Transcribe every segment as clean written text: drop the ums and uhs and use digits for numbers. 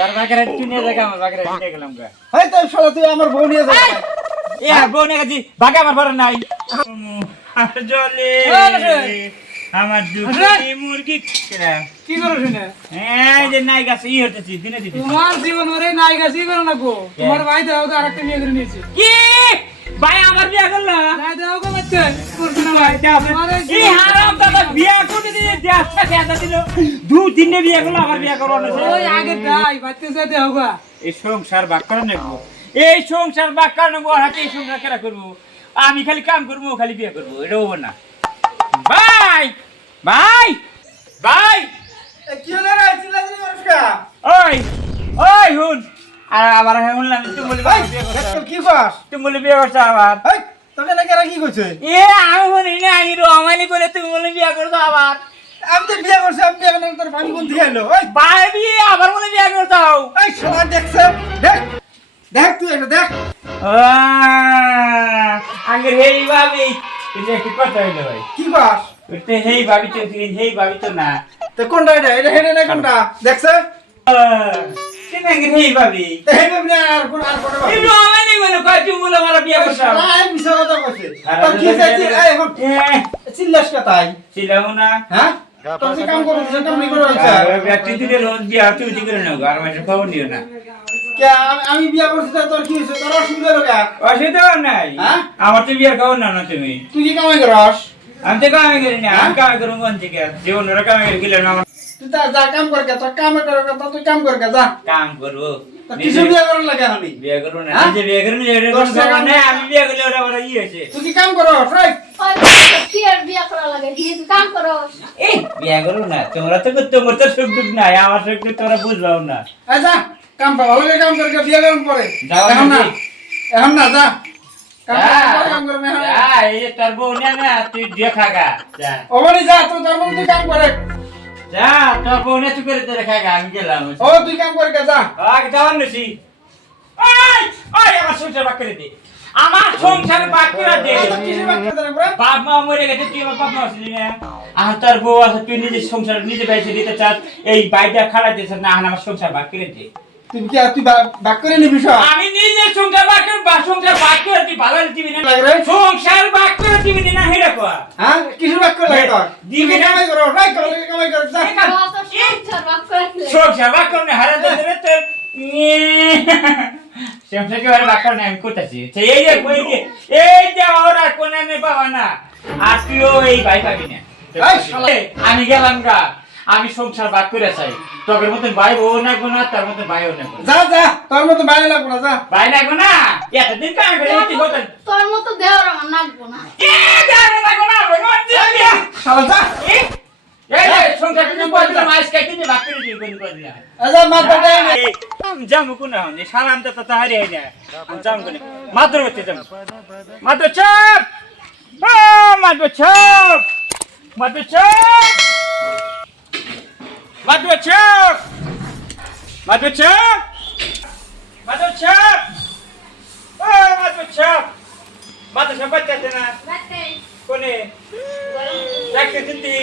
তার বাগের তুই নিয়ে যা আমার বাগের নিয়ে গেলাম গা এই তো শালা তুই আমার বউ নিয়ে যাস এ বউ নিয়ে গেছি বাগে আমার ঘরে নাই আর জলে আমার দুটি মুরগি কেরা কি করো শুনে এই যে নাই গাছ ই হতেছি দিনে দিতে তোমার জীবন ওরে নাই গাছি করো না গো তোমার ভাই দাও তো আরেকটা বিয়ে করে নিয়েছে কি ভাই আমার বিয়ে করলো নাই দাও গো বাচ্চা করছ না ভাই এই হারাম দাদা বিয়ে করে দিয়ে দেশটা খেতে দিল দু তিনটে বিয়ে করলো আমার বিয়ে করবো না ওই আগে দাই বাচ্চা সাথে হোগা এই সংসার বাক করে নেবো এই সংসার বাক করে নেবো হাতে এই সংসার কেরা করবো আমি খালি কাম করবো ও খালি বিয়ে করবো এটা হবো না ভাই ভাই ভাই কি হলো রে চিল্লাচিল্লি করিস কা ওই ওই হুন আর আবার শুনলাম তুই বলি ভাই বিয়ে করছ কি কস তুই বলি বিয়ে করছ আবার এই তোকে না কেরা কি কইছে এ আমি বলি না আমি রমানি করে তুমি বলি বিয়ে করছ আবার আমি তো বিয়ে করছি আমি বিয়ে করলাম তোর ভাবি কোন থেকে এলো ওই ভাই বিয়ে আবার বলে বিয়ে করছাও এই শালা দেখছে দেখ দেখ তুই এটা দেখ আগে হেই ভাবি এটা কি কথা হইলো ভাই কি কস এটা হেই ভাবি তো হেই ভাবি তো না তে কোনটা এটা হেডে না কোনটা দেখছে কেন আগে হেই ভাবি তে হেডে না আর কোন এই রমানি বলে কয় তুমি বলে আমার বিয়ে করছ শালা মিছা কথা কইছে তো কি চাইছিস এই এখন চিল্লাস কা তাই ছিলাম না হ্যাঁ তোর যে কাম করছিস কাম নি করে হইছে ব্যক্তি দিলে লোন দিয়ে তুই দি করে নাও আর মাসে খবর দিও না কে আমি বিয়ে করছি তো তোর কি হইছে তোর অসুবিধা হলো কা অসুবিধা নাই হ্যাঁ? আমার তো বিয়ের খবর না না তুমি তুই কি কামাই করস আমি তো কামে করি না আমি কামে করবো কোন থেকে জীবন ওরা কামে করে গেলে না আমার তুই যা কাম কর কে তোর কাম কর কে তুই কাম কর কে যা কাম করবো তো কিছু বিয়ে করার লাগে আমি বিয়ে করবো না হ্যাঁ? নিজে বিয়ে করবো না এটা দশ কোনো টাকা খবর নেই আমি বিয়ে করলে ওটা বড় ই হয়েছে তুই কি কাম করস রাইট কি আর বিয়া করা লাগে দিয়ে তুই কাম করস এই বিয়ে করবো না তোমরা তো তোমার তো সুখ দুঃখ নাই আমার সুখ দুঃখ তোমরা বুঝবাও না যা কাম ভালো করে কাম কর কে বিয়ে করুন পরে যাও এখন না নাকি? এখন না যা কাম করবে এখন যা, এই যে তোর বউ নিয়ে না তুই দিয়ে খাগা যা ওবানি যা তুই তোর মতো তুই কাম করে যা তোর বউ নিয়ে তুই করে তোর খাগা আমি গেলাম ও তুই কাম করে কে যা আগে যাওয়ার নছি ওই ওই আমার সংসার বাক করে দে আমার সংসার বাক করে দে কিসের বাচ্চা তোরা পুরা বাপ মা মরে গেছে তুই আমার বাপ মা আসলি না আর তোর বউ আছে তুই নিজের সংসার নিজে বাইসে দিতে চাস এই বাইটা খাড়া দিয়েছ না আমার সংসার বাক করে দে তুই কি তুই বাক করে নিবি সব আমি নিজে সংসার বাক করে সংসার বাক করে তুই ভালো দিবি না লাগে রে? সংসার বাক করে দিবি না হেডা কোয়া হ্যাঁ কিসের বাক করে লাগে তোর দিবি না কামাই করো রাইট কামাই কর যা অত সংসার বাক করে দিলে সংসার বাক করে হারা দেবে তোর সংসার কে বারে বাক করে আমি করতেছি এই যে ওরা কোন নে পাবা না আর তুইও এই ভাই পাবি না এই শালা। আমি গেলাম গা আমি সংসার বাক করে চাই তোর মতন ভাই বউ না গোনা তার মতন ভাইও না যা যা তোর মতো বাইরে লাগবো না যা ভাই না গোনা এতদিন কাম করে তুই হতেন তোর মতো দেওয়ার আমার নাকবো না এ গানে না গোনা শালা যা এই সংসার তুমি বলছিস মাইস কাটি নি বাক করে দিবি কোন দিন আচ্ছা মাথা দে আমি যাবো কোন হনি সালাম তো তাহারি আই না আমি যাবো কোন মাত্র করতে যাবো মাত্র চাপ মাত্র চাপ মাত্র চাপ মাত্র চাপ মাত্র চাপ মাত্র চাপ মাত্র চাপ মাত্র চাপ বাচ্চাতে না কোনে দেখতে দিদি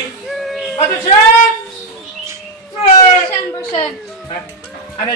মাত্র চাপ বসেন বসেন আরে